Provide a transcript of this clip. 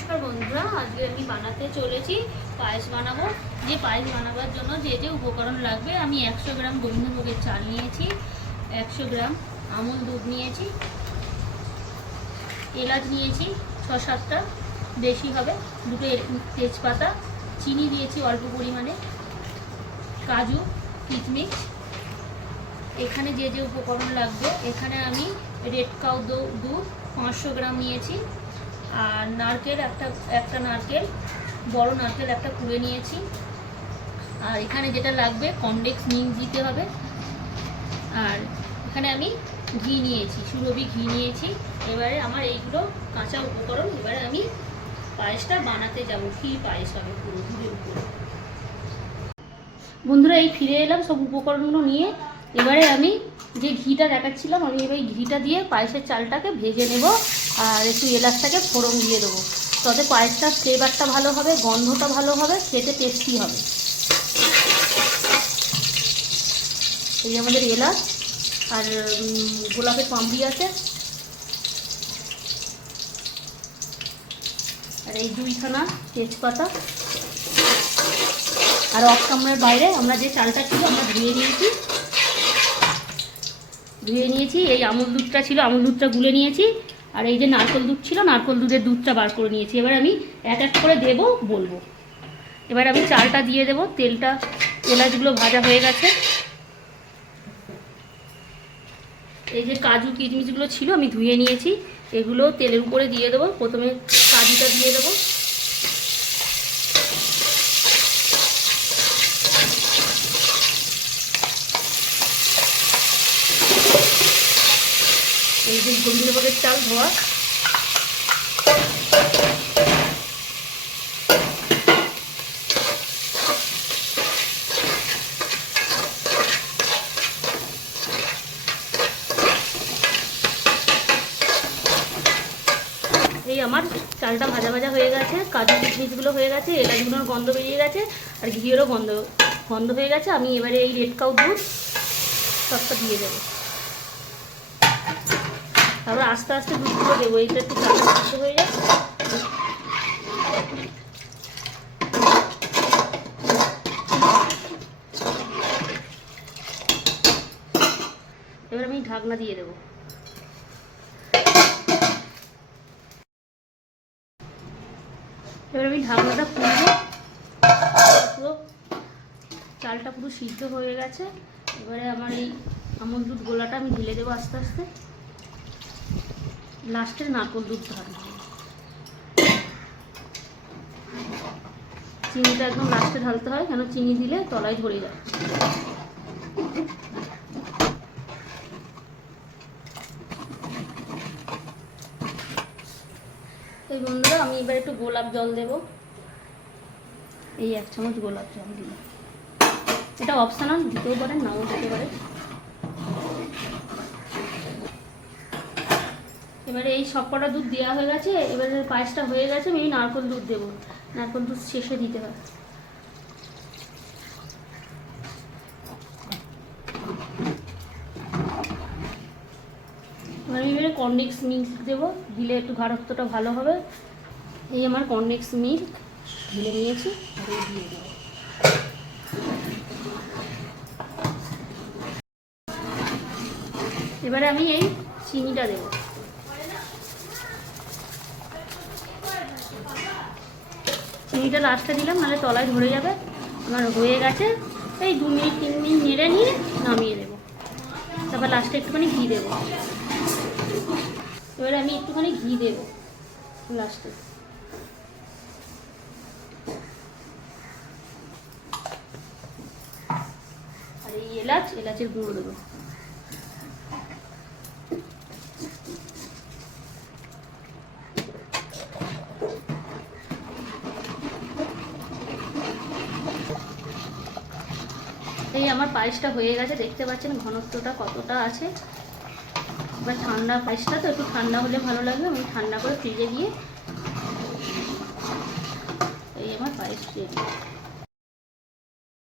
নমস্কার বন্ধুরা, আজকে আমি বানাতে চলেছি পায়েস বানাবো। যে পায়েস বানাবার জন্য যে যে উপকরণ লাগবে, আমি একশো গ্রাম গোবিন্দভোগের চাল নিয়েছি, একশো গ্রাম আমুল দুধ নিয়েছি, এলাচ নিয়েছি ছ সাতটা বেশি হবে, দুটো তেজপাতা, চিনি দিয়েছি অল্প পরিমাণে, কাজু, কিচমিচ। এখানে যে যে উপকরণ লাগবে, এখানে আমি রেড কাউ দুধ পাঁচশো গ্রাম নিয়েছি আর নারকেল একটা একটা নারকেল, বড় নারকেল একটা কুড়ে নিয়েছি। আর এখানে যেটা লাগবে কমডেক্স মিন দিতে হবে। আর এখানে আমি ঘি নিয়েছি, সুরভি ঘি নিয়েছি। এবারে আমার এইগুলো কাঁচা উপকরণ, এবারে আমি পায়েসটা বানাতে যাব। ঘি পায়েস হবে পুরো দুধের উপরে। বন্ধুরা, এই ফিরে এলাম সব উপকরণগুলো নিয়ে। এবারে আমি যে ঘিটা দেখাচ্ছিলাম, আমি এবার ঘিটা দিয়ে পায়েসের চালটাকে ভেজে নেব। আর একটু এলাচটাকে ফোড়ন দিয়ে দেবো। তাতে পায়েসটা ফ্লেভারটা ভালো হবে, গন্ধটা ভালো হবে, খেতে টেস্টি হবে। এই আমাদের এলাচ আর গোলাপের পাম্পড়ি আছে। আর এই দুইখানা তেজপাতা। আর অফ কামড়ের বাইরে আমরা যে চালটা ছিল, আমরা ধুয়ে নিয়েছি। ধুয়ে নিয়েছি, এই আমুল দুধটা ছিল, আমুল দুধটা গুলে নিয়েছি। আর এই যে নারকল দুধ ছিল, নারকল দুধের দুধটা বার করে নিয়েছি। এবার আমি এক এক করে দেব, বলব। এবার আমি চালটা দিয়ে দেব, তেলটা, এলাচগুলো ভাজা হয়ে গেছে। এই যে কাজু কিচমিচগুলো ছিল, আমি ধুয়ে নিয়েছি। এগুলো তেলের উপরে দিয়ে দেবো, প্রথমে কাজুটা দিয়ে দেবো। গোবিন্দভোগের চাল ধোয়া। এই আমার চালটা ভাজা ভাজা হয়ে গেছে, কাজু কিশমিশগুলো হয়ে গেছে এলাচগুলোর গন্ধ বেরিয়ে গেছে, আর ঘিয়েরও গন্ধ গন্ধ হয়ে গেছে। আমি এবারে এই রেড কাউ দুধ, সবটা দিয়ে দেবো। তারপর আস্তে আস্তে দুধগুলো দেবো, এইটা একটু সিদ্ধ হয়ে যায় এবার আমি ঢাকনা দিয়ে দেবো। এবার আমি ঢাকনাটা খুলবো। পুরো চালটা পুরো সিদ্ধ হয়ে গেছে। এবারে আমার এই আমল দুধ গোলাটা আমি ঢেলে দেবো আস্তে আস্তে। লাস্টে নারকল দুধ ঢালবো চিনিটা একদম লাস্টে ঢালতে হয়, কেন চিনি দিলে তলায় ধরে যায় এই বন্ধুরা, আমি এবার একটু গোলাপ জল দেব। এই এক চামচ গোলাপ জল দিলাম। এটা অপশনাল, দিতেও পারেন, নাও দিতে পারেন। এবারে এই সব কটা দুধ দেওয়া হয়ে গেছে, এবারে পায়েসটা হয়ে গেছে, আমি নারকল দুধ দেবো। নারকল দুধ শেষে দিতে হয় আমি এবারে কর্নডেক্স মিল্ক দেবো, দিলে একটু ঘাড়ত্বটা ভালো হবে। এই আমার কর্নডেক্স মিল্ক, ঢেলে নিয়েছি এবারে আমি এই চিনিটা দেবো। চিনিটা লাস্টে দিলাম, নাহলে তলায় ধরে যাবে। আমার হয়ে গেছে। এই দু মিনিট, তিন মিনিট নেড়ে নিয়ে নামিয়ে দেবো। তারপর লাস্টে একটুখানি ঘি দেবো। এবারে আমি একটুখানি ঘি দেবো লাস্টে আর এই এলাচ, এলাচের গুঁড়ো দেবো। এই আমার পায়েসটা হয়ে গেছে, দেখতে পাচ্ছেন ঘনত্বটা কতটা আছে। এবার ঠান্ডা পায়েসটা তো, একটু ঠান্ডা হলে ভালো লাগবে, আমি ঠান্ডা করে ফ্রিজে দিয়ে এই আমার পায়েস রেডি